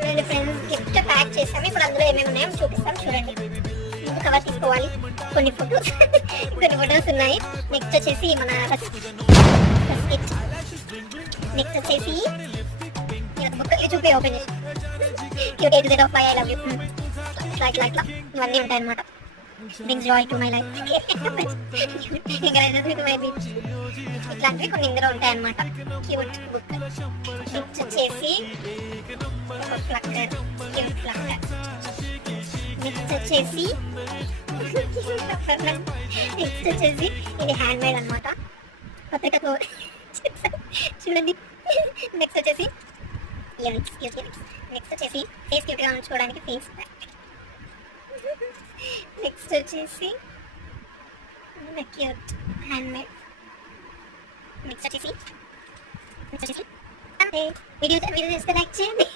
చూడండి friends, gift pack చేసాము. ఇప్పుడు అందులో ఏమేమి ఉన్నాయో చూపిస్తాం చూడండి. ముందు కవర్ తీసుకోవాలి. కొన్ని ఫొటోస్ ఉన్నాయి. నెక్స్ట్ వచ్చేసి మన బిస్కెట్. నెక్స్ట్ వచ్చేసి బుక్ చూపి ఓపెన్ చేసి క్యూట్ 805 ఐ లవ్ యూ ఇట్లా ఇవన్నీ ఉంటాయి అన్నమాట. brings joy to my life. ఇట్లాంటివి కొన్ని ఇందులో ఉంటాయి అన్నమాట. Cute book. నెక్స్ట్ వచ్చేసి నెక్స్ట్ వచ్చేసి ఇది హ్యాండ్ మేడ్ అనమాట. కొత్తగా చూడండి. నెక్స్ట్ వచ్చేసి నెక్స్ట్ వచ్చేసి ఫేస్ క్యూట్గా ఉంచుకోవడానికి ఫేస్ ప్యాక్. నెక్స్ట్ వచ్చేసి క్యూట్ హ్యాండ్ మేడ్. నెక్స్ట్ వచ్చేసి అంతే. వీడియో చేస్తే లైక్ చేయండి.